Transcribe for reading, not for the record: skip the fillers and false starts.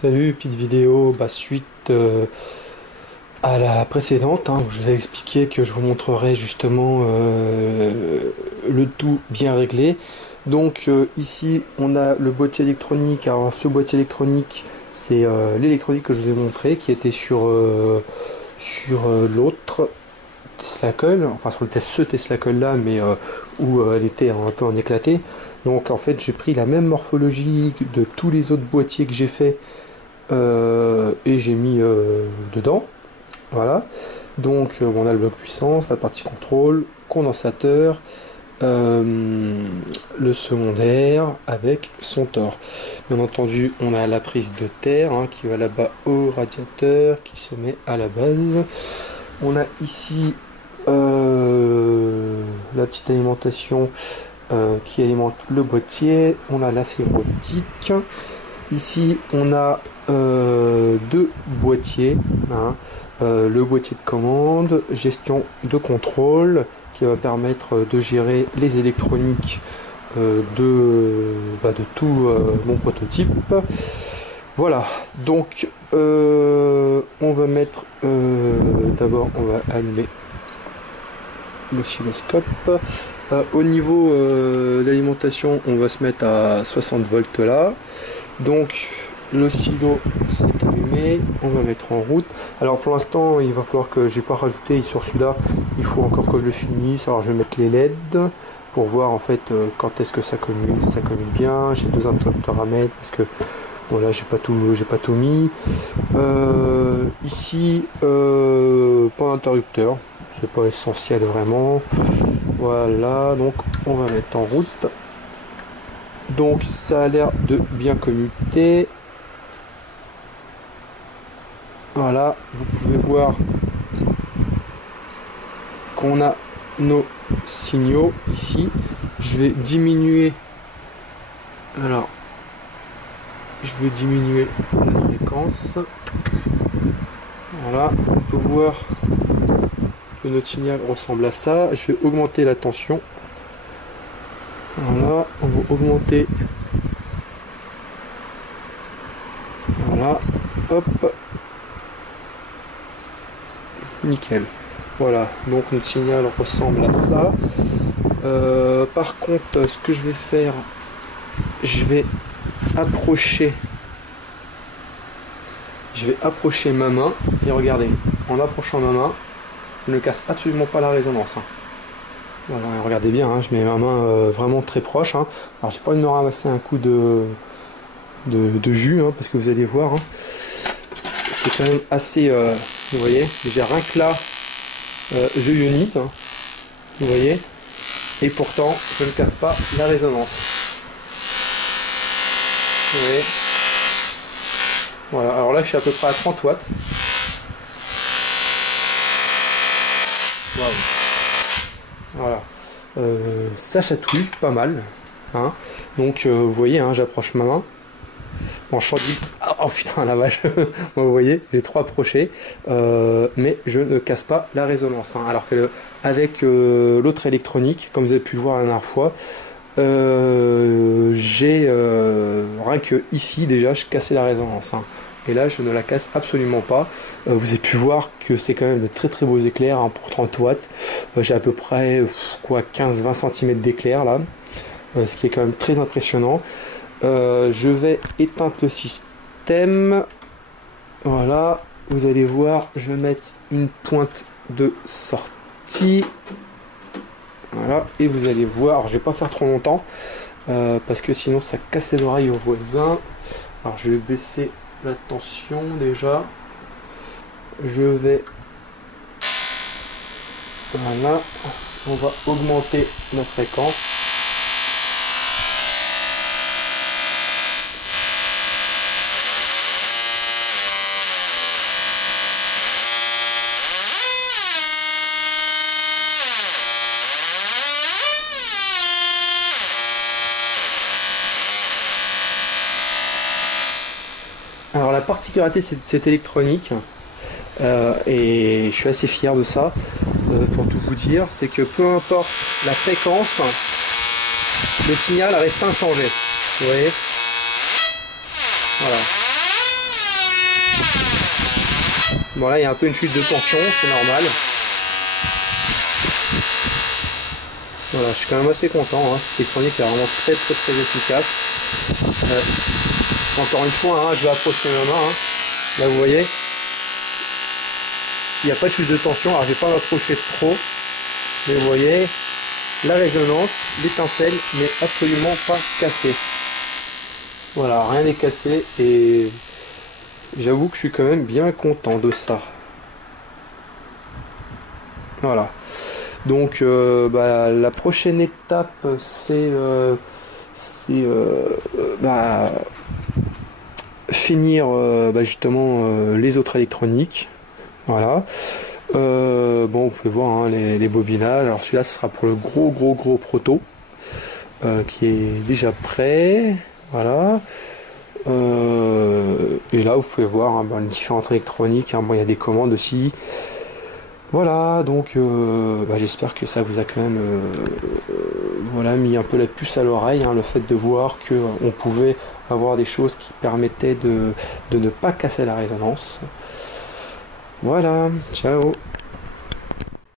Salut, petite vidéo, suite à la précédente, où je vous ai expliqué que je vous montrerai justement le tout bien réglé. Donc ici on a le boîtier électronique. Alors ce boîtier électronique, c'est l'électronique que je vous ai montré qui était sur l'autre Tesla Coil, enfin sur ce Tesla Coil là, mais où elle était un peu en éclaté. Donc en fait j'ai pris la même morphologie de tous les autres boîtiers que j'ai fait et j'ai mis dedans. Voilà. Donc on a le bloc puissance, la partie contrôle, condensateur, le secondaire avec son tore. Bien entendu, on a la prise de terre qui va là-bas au radiateur qui se met à la base. On a ici la petite alimentation qui alimente le boîtier. On a la fibre optique. Ici, on a deux boîtiers. Le boîtier de commande, gestion de contrôle, qui va permettre de gérer les électroniques de tout mon prototype. Voilà, donc on va mettre d'abord, on va allumer l'oscilloscope. Au niveau de l'alimentation, on va se mettre à 60 volts là. Donc l'oscillo s'est allumé, on va mettre en route. Alors pour l'instant il va falloir que j'ai pas rajouté sur celui-là, il faut encore que je le finisse. Alors je vais mettre les LED pour voir en fait quand est-ce que ça commute bien. J'ai deux interrupteurs à mettre parce que voilà, j'ai pas tout mis. Ici pas d'interrupteur, c'est pas essentiel vraiment. Voilà, donc on va mettre en route. Donc ça a l'air de bien commuter. Voilà, vous pouvez voir qu'on a nos signaux ici. Je vais diminuer. Alors, je vais diminuer la fréquence. Voilà, on peut voir que notre signal ressemble à ça. Je vais augmenter la tension. Voilà, on va augmenter. Voilà, hop. Nickel. Voilà, donc notre signal ressemble à ça. Par contre, ce que je vais faire, je vais approcher ma main. Et regardez, en approchant ma main, je ne casse absolument pas la résonance. Voilà, regardez bien, je mets ma main vraiment très proche. Alors j'ai pas envie de me ramasser un coup de jus, parce que vous allez voir, c'est quand même assez, vous voyez, déjà rien que là, je ionise, vous voyez, et pourtant je ne casse pas la résonance. Vous voyez. Voilà, alors là je suis à peu près à 30 watts. Waouh. Voilà, ça chatouille pas mal, donc vous voyez, j'approche ma main. Bon, je dis, oh putain la vache, vous voyez, j'ai trop approché, mais je ne casse pas la résonance, alors que avec l'autre électronique, comme vous avez pu le voir la dernière fois, j'ai rien que ici déjà je cassais la résonance, et là je ne la casse absolument pas. Vous avez pu voir que c'est quand même de très très beaux éclairs, pour 30 watts. J'ai à peu près 15-20 cm d'éclair là, ce qui est quand même très impressionnant. Je vais éteindre le système. Voilà, vous allez voir, je vais mettre une pointe de sortie. Voilà, et vous allez voir, alors je vais pas faire trop longtemps parce que sinon ça casse les oreilles aux voisins. Alors je vais baisser la tension déjà. Je vais, voilà, on va augmenter la fréquence. Alors la particularité de cette électronique, et je suis assez fier de ça, pour tout vous dire, c'est que peu importe la fréquence, le signal reste inchangé. Vous voyez. Voilà. Bon là il y a un peu une chute de tension, c'est normal. Voilà, je suis quand même assez content, hein. Cette électronique est vraiment très efficace. Encore une fois, hein, je vais approcher ma main. Hein. Là vous voyez, il n'y a pas de chute de tension, alors je vais pas m'approcher trop, mais vous voyez, la résonance, l'étincelle n'est absolument pas cassée. Voilà, rien n'est cassé et j'avoue que je suis quand même bien content de ça. Voilà. Donc la prochaine étape c'est finir justement les autres électroniques. Voilà. Bon, vous pouvez voir hein, les bobinages. Alors celui-là, ce sera pour le gros proto qui est déjà prêt. Voilà. Et là, vous pouvez voir hein, les différentes électroniques. Hein. Bon, il y a des commandes aussi. Voilà, donc j'espère que ça vous a quand même voilà, mis un peu la puce à l'oreille, hein, le fait de voir qu'on pouvait avoir des choses qui permettaient de ne pas casser la résonance. Voilà, ciao.